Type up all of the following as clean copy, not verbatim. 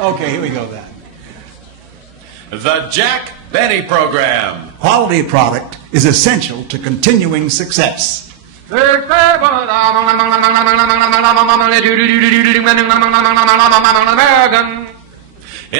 Okay, here we go then. The Jack Benny Program. Quality product is essential to continuing success. In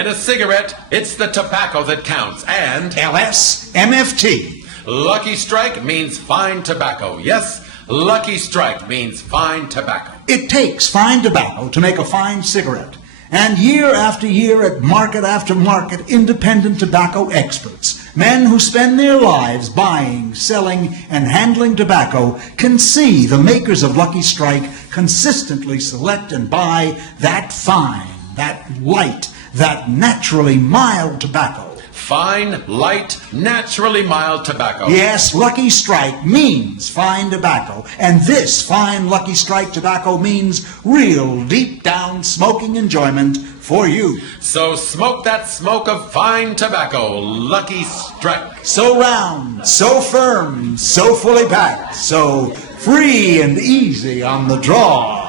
a cigarette, it's the tobacco that counts, and LS MFT. Lucky Strike means fine tobacco. Yes, Lucky Strike means fine tobacco. It takes fine tobacco to make a fine cigarette. And year after year at market after market, independent tobacco experts, men who spend their lives buying, selling, and handling tobacco, can see the makers of Lucky Strike consistently select and buy that fine, that light, that naturally mild tobacco. Fine, light, naturally mild tobacco. Yes, Lucky Strike means fine tobacco. And this fine Lucky Strike tobacco means real deep down smoking enjoyment for you. So smoke that smoke of fine tobacco, Lucky Strike. So round, so firm, so fully packed, so free and easy on the draw.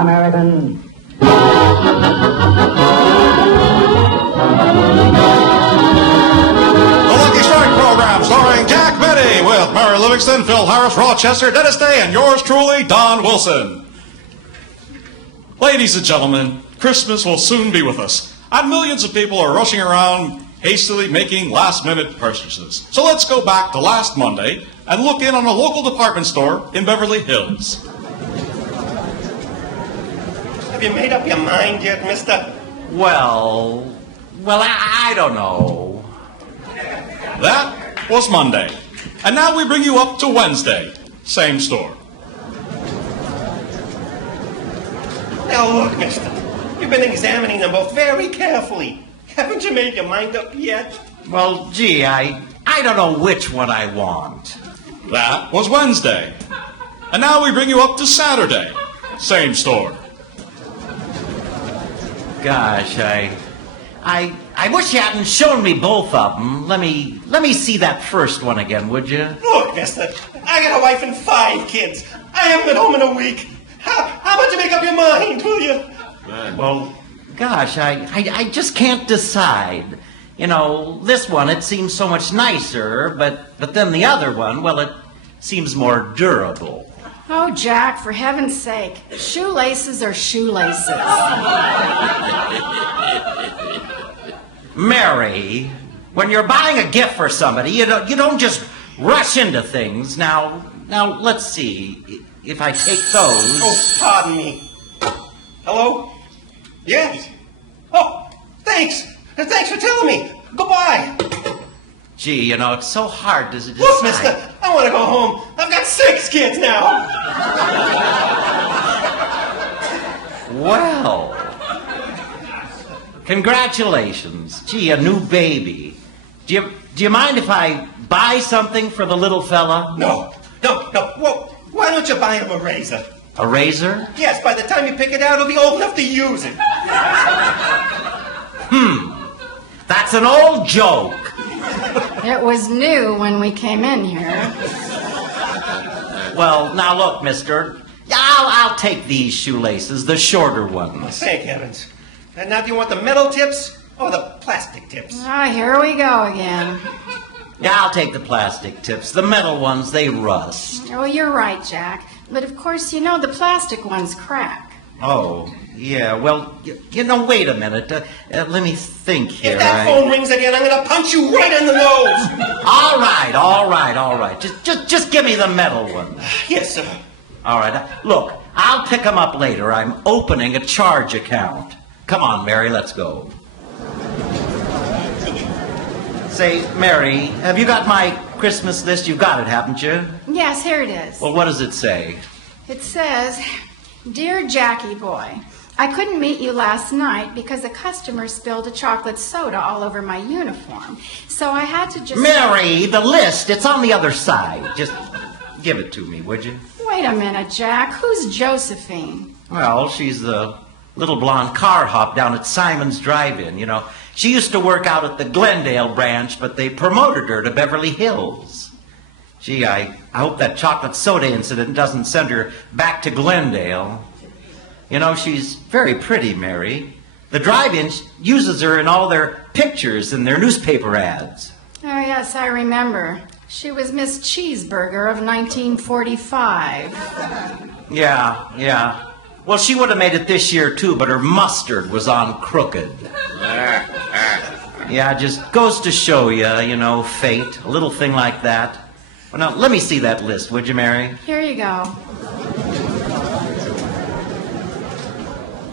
American. The Lucky Strike program starring Jack Benny with Mary Livingston, Phil Harris, Rochester, Dennis Day, and yours truly, Don Wilson. Ladies and gentlemen, Christmas will soon be with us, and millions of people are rushing around hastily making last-minute purchases. So let's go back to last Monday and look in on a local department store in Beverly Hills. Have you made up your mind yet, mister? Well, I don't know. That was Monday. And now we bring you up to Wednesday. Same store. Now look, mister. You've been examining them both very carefully. Haven't you made your mind up yet? Well, gee, I don't know which one I want. That was Wednesday. And now we bring you up to Saturday. Same store. Gosh, I wish you hadn't shown me both of them. Let me see that first one again, would you? Look, mister. I got a wife and 5 kids. I haven't been home in a week. How about you make up your mind, will you? Well, gosh, I just can't decide. You know, this one, it seems so much nicer, but then the other one, well, it seems more durable. Oh, Jack, for heaven's sake, shoelaces are shoelaces. Mary, when you're buying a gift for somebody, you don't just rush into things. Now let's see. If I take those... Oh, pardon me. Hello? Yes. Oh, thanks. Thanks for telling me. Goodbye. Gee, you know, it's so hard to decide. Look, mister, I want to go home. I've got 6 kids now. Well, congratulations. Gee, a new baby. Do you mind if I buy something for the little fella? No. Well, why don't you buy him a razor? A razor? Yes, by the time you pick it out, he'll be old enough to use it. That's an old joke. It was new when we came in here. Well, now look, mister. I'll take these shoelaces, the shorter ones. Thank heavens. And now do you want the metal tips or the plastic tips? Ah, here we go again. Yeah, I'll take the plastic tips. The metal ones, they rust. Oh, you're right, Jack. But of course, you know the plastic ones crack. Oh, yeah, well, you know, wait a minute. Let me think here. If that phone rings again, I'm going to punch you right in the nose. All right. Just give me the metal one. Yes, sir. All right. Look, I'll pick them up later. I'm opening a charge account. Come on, Mary, let's go. Say, Mary, have you got my Christmas list? You've got it, haven't you? Yes, here it is. Well, what does it say? It says, Dear Jackie boy, I couldn't meet you last night because a customer spilled a chocolate soda all over my uniform. So I had to just... Mary, the list, it's on the other side. Just give it to me, would you? Wait a minute, Jack. Who's Josephine? Well, she's the little blonde car hop down at Simon's Drive-In, you know. She used to work out at the Glendale branch, but they promoted her to Beverly Hills. Gee, I hope that chocolate soda incident doesn't send her back to Glendale. You know, she's very pretty, Mary. The drive-in uses her in all their pictures and their newspaper ads. Oh, yes, I remember. She was Miss Cheeseburger of 1945. Yeah. Well, she would have made it this year, too, but her mustard was on crooked. Yeah, just goes to show you know, fate, a little thing like that. Well, now, let me see that list, would you, Mary? Here you go.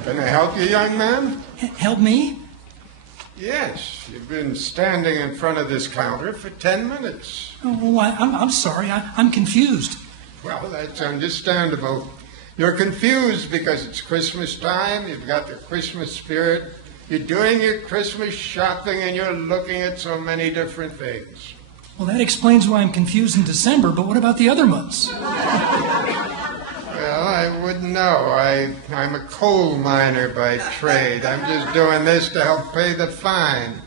Can I help you, young man? Help me? Yes, you've been standing in front of this counter for 10 minutes. Oh, I'm sorry. I'm confused. Well, that's understandable. You're confused because it's Christmas time, you've got the Christmas spirit, you're doing your Christmas shopping, and you're looking at so many different things. Well, that explains why I'm confused in December, but what about the other months? Well, I wouldn't know. I'm a coal miner by trade. I'm just doing this to help pay the fine.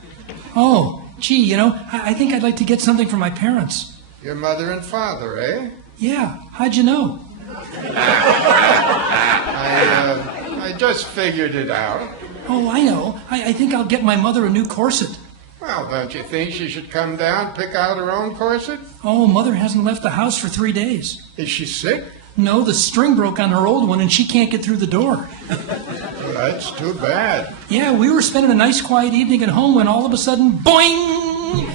Oh, gee, you know, I think I'd like to get something for my parents. Your mother and father, eh? Yeah, how'd you know? I just figured it out. Oh, I know. I think I'll get my mother a new corset. Well, don't you think she should come down, pick out her own corset? Oh, Mother hasn't left the house for 3 days. Is she sick? No, the string broke on her old one and she can't get through the door. Well, that's too bad. Yeah, we were spending a nice quiet evening at home when all of a sudden, boing!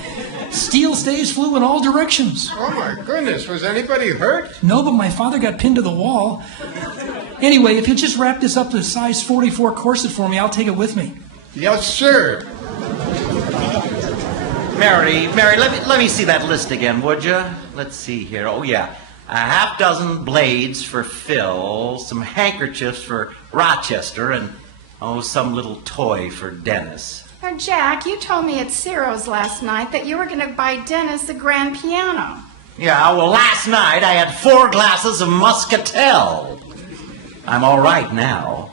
Steel stays flew in all directions. Oh, my goodness. Was anybody hurt? No, but my father got pinned to the wall. Anyway, if you'll just wrap this up to a size 44 corset for me, I'll take it with me. Yes, sir. Mary, let me see that list again, would you? Let's see here. Oh, yeah. A half dozen blades for Phil, some handkerchiefs for Rochester, and, some little toy for Dennis. Now, Jack, you told me at Ciro's last night that you were going to buy Dennis a grand piano. Yeah, well, last night I had 4 glasses of Muscatel. I'm all right now.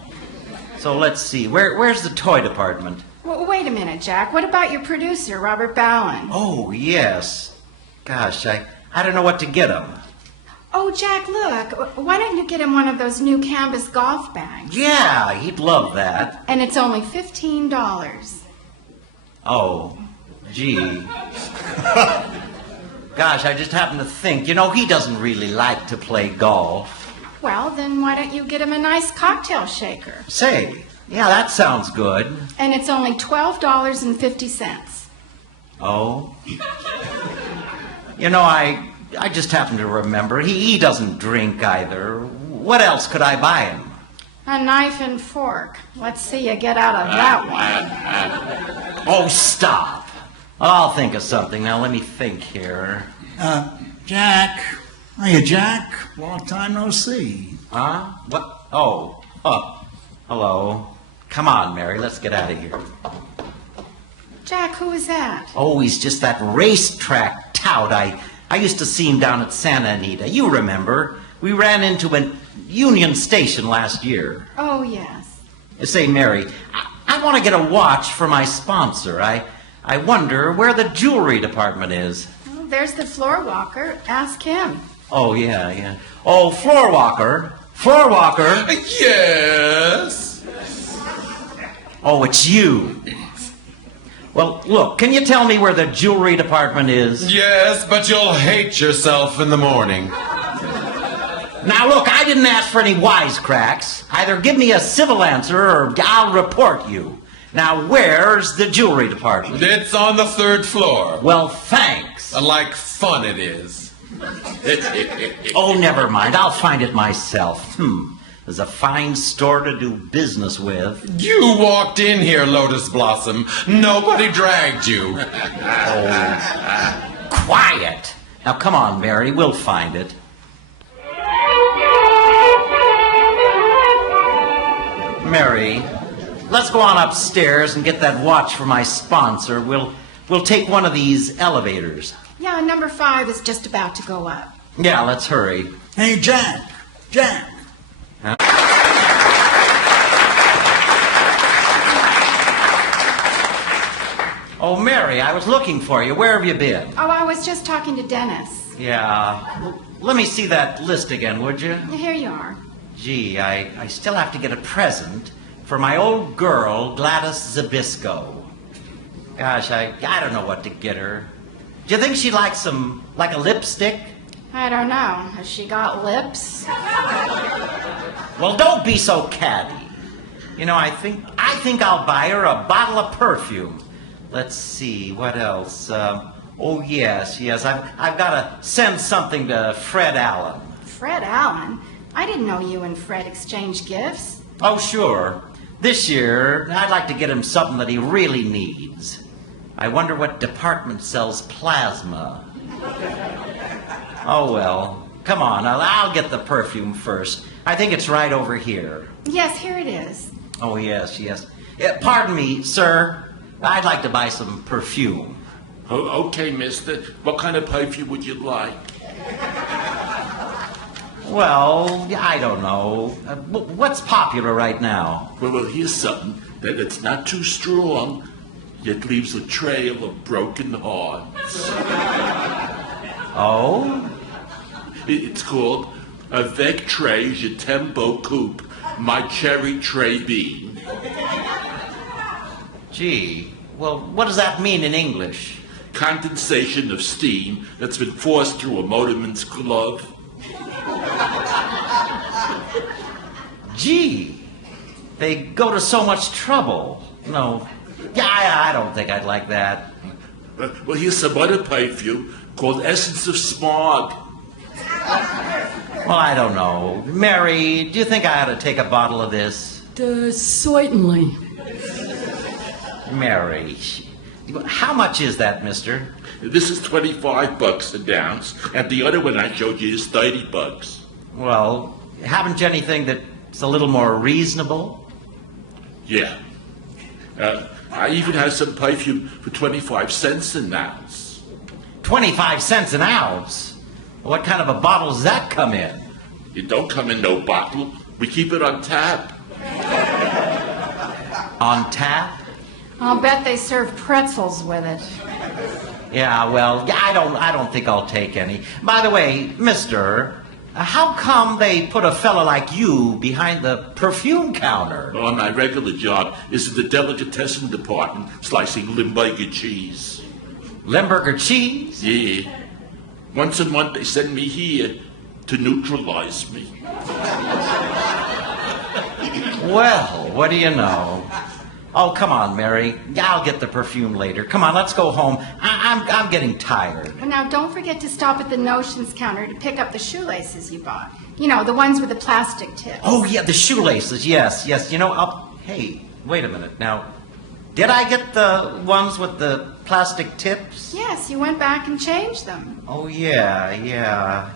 So let's see. Where's the toy department? Well, wait a minute, Jack. What about your producer, Robert Bowen? Oh, yes. Gosh, I don't know what to get him. Oh, Jack, look. Why don't you get him one of those new canvas golf bags? Yeah, he'd love that. And it's only $15. Oh, gee. Gosh, I just happened to think, he doesn't really like to play golf. Well, then why don't you get him a nice cocktail shaker? Say, yeah, that sounds good. And it's only $12.50. Oh? I just happened to remember, he doesn't drink either. What else could I buy him? A knife and fork. Let's see you get out of that one. Oh, stop. I'll think of something. Now, let me think here. Jack. Hiya, Jack. Long time no see. Huh? What? Oh. Hello. Come on, Mary. Let's get out of here. Jack, who is that? Oh, he's just that racetrack tout I used to see him down at Santa Anita. You remember. We ran into a Union Station last year. Oh, yes. Say, Mary, I want to get a watch for my sponsor. I wonder where the jewelry department is. Well, there's the floor walker. Ask him. Oh, yeah. Oh, floor walker. Yes. Oh, it's you. Well, look, can you tell me where the jewelry department is? Yes, but you'll hate yourself in the morning. Now, look, I didn't ask for any wisecracks. Either give me a civil answer or I'll report you. Now, where's the jewelry department? It's on the 3rd floor. Well, thanks. Like fun it is. Oh, never mind. I'll find it myself. There's a fine store to do business with. You walked in here, Lotus Blossom. Nobody dragged you. Quiet. Now, come on, Mary. We'll find it. Mary, let's go on upstairs and get that watch for my sponsor. We'll take one of these elevators. Yeah, number 5 is just about to go up. Yeah, let's hurry. Hey, Jack. Oh, Mary, I was looking for you. Where have you been? Oh, I was just talking to Dennis. Yeah. Let me see that list again, would you? Here you are. Gee, I still have to get a present for my old girl, Gladys Zabisco. Gosh, I don't know what to get her. Do you think she'd like like a lipstick? I don't know. Has she got lips? Well, don't be so catty. You know, I think I'll buy her a bottle of perfume. Let's see, what else? Oh, yes, I've got to send something to Fred Allen. Fred Allen? I didn't know you and Fred exchanged gifts. Oh, sure. This year, I'd like to get him something that he really needs. I wonder what department sells plasma. Oh, well. Come on, I'll get the perfume first. I think it's right over here. Yes, here it is. Oh, yes. Pardon me, sir. I'd like to buy some perfume. Oh, okay, mister. What kind of perfume would you like? Well, I don't know. What's popular right now? Well, here's something that's not too strong, yet leaves a trail of broken hearts. Oh? It's called Avec Très Je T'aime Beaucoup, My Cherry Tray Bean. Gee, well, what does that mean in English? Condensation of steam that's been forced through a motorman's glove. Gee, they go to so much trouble. No, I don't think I'd like that. Well, here's some other perfume called Essence of Smog. Well, I don't know. Mary, do you think I ought to take a bottle of this? Certainly. Mary, how much is that, mister? This is $25 an ounce, and the other one I showed you is $30. Well, haven't you anything that's a little more reasonable? Yeah. I even have some perfume for 25 cents an ounce. 25 cents an ounce? What kind of a bottle does that come in? It don't come in no bottle. We keep it on tap. On tap? I'll bet they serve pretzels with it. Yeah, well, I don't think I'll take any. By the way, mister, how come they put a fella like you behind the perfume counter? Well, my regular job is in the delicatessen department, slicing Limburger cheese. Limburger cheese? Yeah. Once a month they send me here to neutralize me. Well, what do you know? Oh, come on, Mary. I'll get the perfume later. Come on, let's go home. I'm getting tired. Well, now, don't forget to stop at the notions counter to pick up the shoelaces you bought. You know, the ones with the plastic tips. Oh, yeah, the shoelaces. Yes. You know, hey, wait a minute. Now, did I get the ones with the plastic tips? Yes, you went back and changed them. Oh, yeah.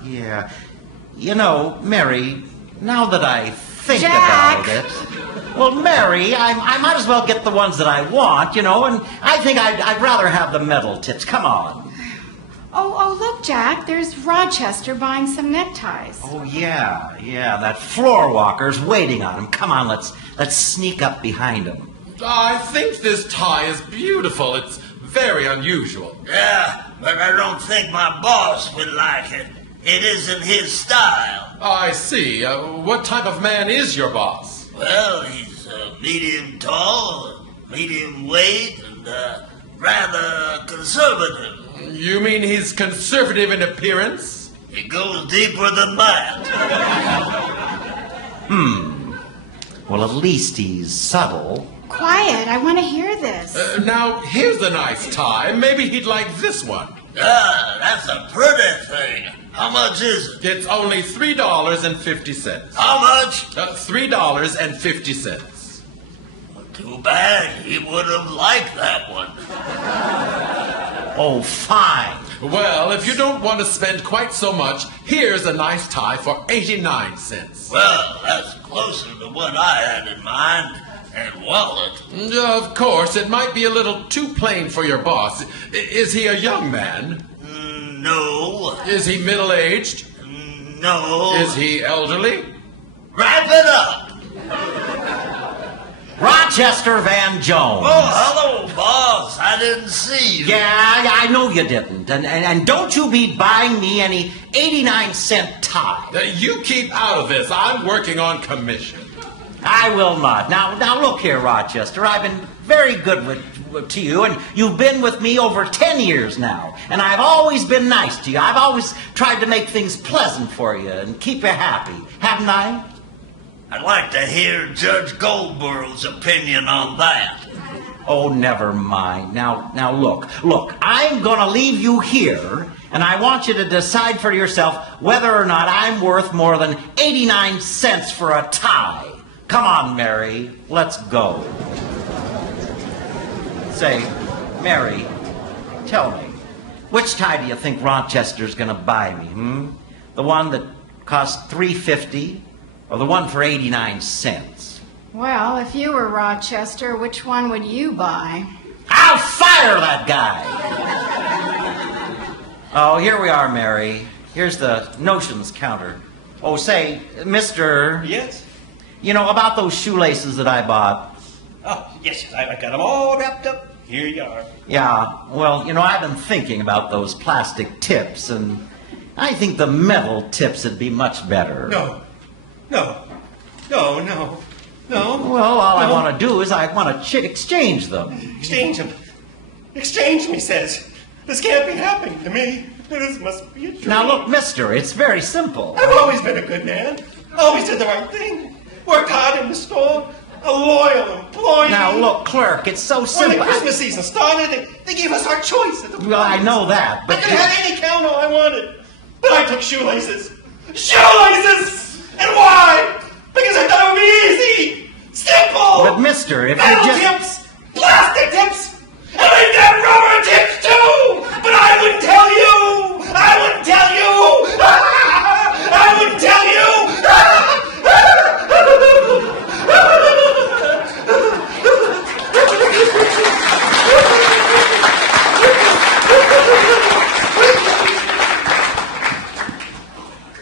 You know, Mary, now that I think Jack! about it... Well, Mary, I might as well get the ones that I want, you know, and I think I'd rather have the metal tips. Come on. Oh, look, Jack, there's Rochester buying some neckties. Oh, yeah, that floor walker's waiting on him. Come on, let's sneak up behind him. I think this tie is beautiful. It's very unusual. Yeah, but I don't think my boss would like it. It isn't his style. I see. What type of man is your boss? Well, he's medium tall, medium weight, and rather conservative. You mean he's conservative in appearance? It goes deeper than that. Well, at least he's subtle. Quiet, I want to hear this. Now, here's a nice tie. Maybe he'd like this one. That's a pretty thing. How much is it? It's only $3.50. How much? $3.50. Too bad. He would have liked that one. Oh, fine. Well, if you don't want to spend quite so much, here's a nice tie for 89 cents. Well, that's closer to what I had in mind. And wallet. Of course, it might be a little too plain for your boss. Is he a young man? No. Is he middle-aged? No. Is he elderly? Wrap it up. Rochester Van Jones. Oh, hello, boss. I didn't see you. Yeah, I know you didn't. And don't you be buying me any 89-cent tie. You keep out of this. I'm working on commission. I will not. Now look here, Rochester. I've been very good to you, and you've been with me over 10 years now. And I've always been nice to you. I've always tried to make things pleasant for you and keep you happy. Haven't I? I'd like to hear Judge Goldborough's opinion on that. Oh, never mind. Now look, I'm gonna leave you here, and I want you to decide for yourself whether or not I'm worth more than 89 cents for a tie. Come on, Mary, let's go. Say, Mary, tell me, which tie do you think Rochester's gonna buy me, The one that costs $3.50 or the one for 89 cents? Well, if you were Rochester, which one would you buy? I'll fire that guy! Oh, here we are, Mary. Here's the notions counter. Oh, say, mister, Yes? you know, about those shoelaces that I bought. Oh, yes, I got them all wrapped up. Here you are. Yeah, well, you know, I've been thinking about those plastic tips, and I think the metal tips would be much better. No. Well, all I want to do is I want to exchange them. Exchange them. Exchange me, says. This can't be happening to me. This must be a dream. Now, look, mister, it's very simple. I've always been a good man. Always did the right thing. Worked hard in the store. A loyal employee. Now, look, clerk, it's so When simple. the Christmas season started, they gave us our choice at the Well, I know that, I but... could have any counter I wanted. But I took shoelaces. Shoelaces! And why? Because I thought it would be easy. Simple. But, mister, if you Metal just... tips. Plastic tips. And we've got rubber tips, too. But I wouldn't tell you. I wouldn't tell you. I wouldn't tell you.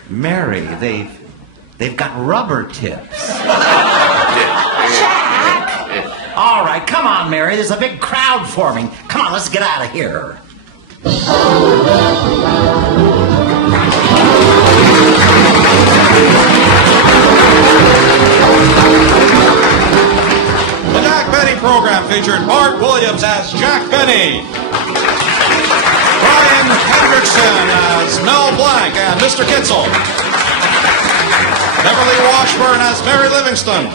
Mary, they've got rubber tips. All right, come on, Mary. There's a big crowd forming. Come on, let's get out of here. The Jack Benny program featured Bart Williams as Jack Benny, Brian Hendrickson as Mel Blanc and Mr. Kitzel, Beverly Washburn as Mary Livingston,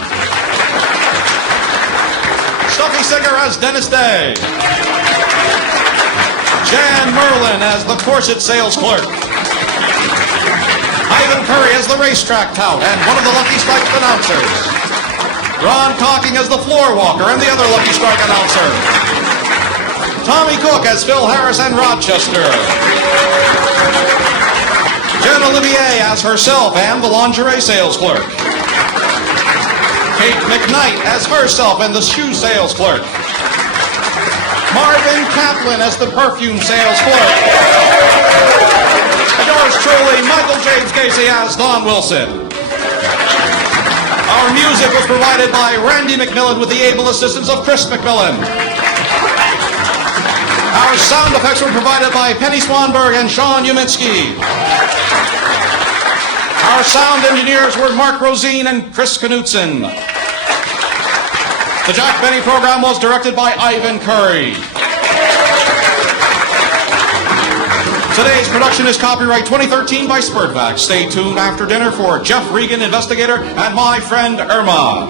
Stuffy Singer as Dennis Day, Jan Merlin as the corset sales clerk, Ivan Curry as the racetrack tout and one of the Lucky Strike announcers, Ron Cocking as the floor walker and the other Lucky Strike announcer, Tommy Cook as Phil Harris and Rochester, Jen Olivier as herself and the lingerie sales clerk, Kate McKnight as herself and the shoe sales clerk, Marvin Kaplan as the perfume sales clerk, and yours truly, Michael James Casey as Don Wilson. Our music was provided by Randy McMillan with the able assistance of Chris McMillan. Our sound effects were provided by Penny Swanberg and Sean Uminski. Our sound engineers were Mark Rosine and Chris Knutson. The Jack Benny program was directed by Ivan Curry. Today's production is copyright 2013 by Spurtvac. Stay tuned after dinner for Jeff Regan, investigator, and my friend Irma.